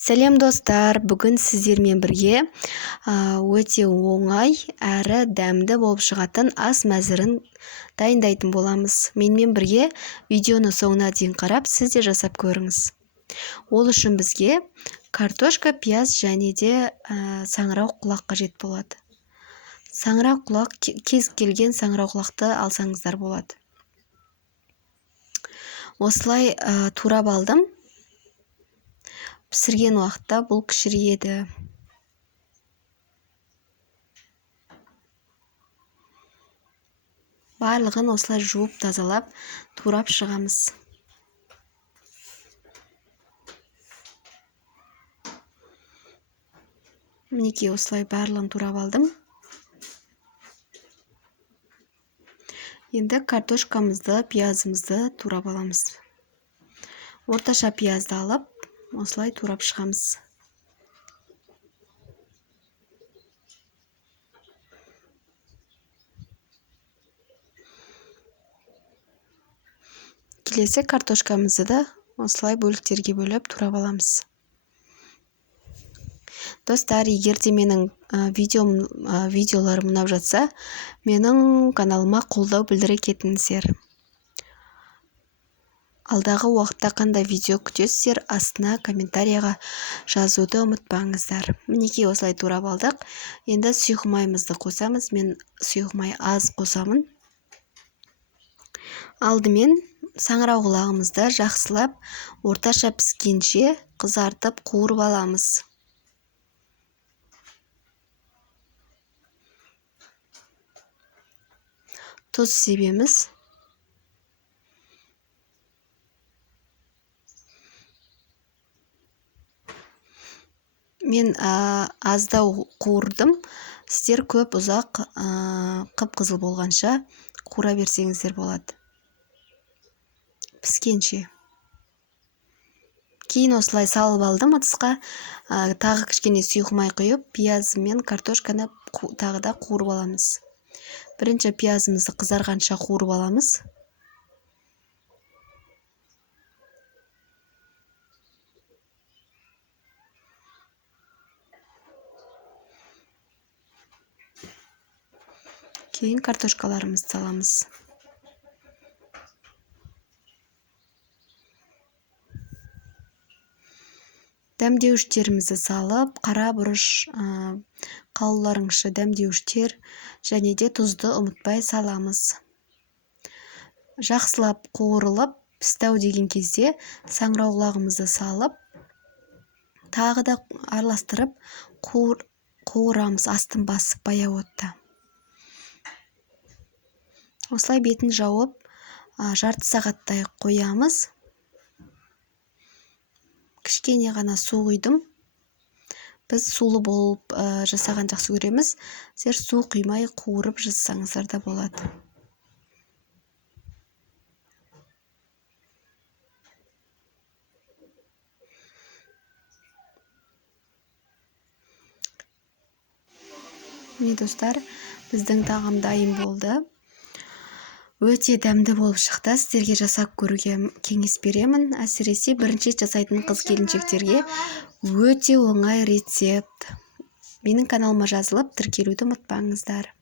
Сәлем достар, бүгін сіздермен бірге өте оңай әрі дәмді болып шығатын ас мәзірін дайындайтын боламыз. Менімен бірге видеоны соңына дейін қарап, сіз де жасап көріңіз. Ол үшін бізге картошка, пияз және де саңырау құлақ қажет болады. Саңырау құлақ, кез келген саңырау құлақты алсаңыздар болады. Осылай турап алдым. Пісірген уақытта бұл кішірейеді. Барлығын осылай жуып тазалап турап шығамыз. Мінекей осылай барлығын турап алдым. Енді картошкамызды, пиязымызды турап аламыз. Орташа пиязды алып, осылай турап шығамыз. Келесі картошкамызды да осылай бөліктерге бөліп турап аламыз. Достар, егер де менің видеоларым ұнап жатса, менің каналыма қолдау білдіре кетіңіздер. Алдағы уақытта қандай видео күтесіздер, астына комментарияға жазуды ұмытпаңыздар. Мінекей осылай турап алдық. Енді сұйық қосамыз. Мен сұйық май аз қосамын. Алдымен саңырау құлағымызды жақсылап орташа піскенше қызартып қуырып аламыз. Тұз себеміз. Мен аздау қуырдым. Сіздер көп ұзақ қып-қызыл болғанша қуыра берсеңіздер болады. Піскенше. Кейін осылай салып алдым ыдысқа. Тағы кішкене сұйық май құйып, пияз мен картошканы тағы да қуырып аламыз. Бірінші пиязымызды қызарғанша қуырып аламыз. Кейін картошкаларымызды саламыз. Дәмдеуіштерімізді салып, қара бұрыш, қалауларыңызша дәмдеуіштер және де тұзды ұмытпай саламыз. Жақсылап қуырылып, пісті деген кезде саңырау құлағымызды салып, тағы да араластырып қуырамыз, астын басып баяу отта. Осылай бетін жауып, жарты сағаттай қоямыз. Кішкене ғана су құйдым. Біз сулы болып жасаған жақсы көреміз. Сіздер су құймай қуырып жасасаңыздар да болады. Міне достар, біздің тағам дайын болды. Өте дәмді болып шықты. Сіздерге жасап көруге кеңес беремін. Әсіресе бірінші жасайтын қыз-келіншектерге өте оңай рецепт. Менің каналыма жазылып, тіркелуді ұмытпаңыздар.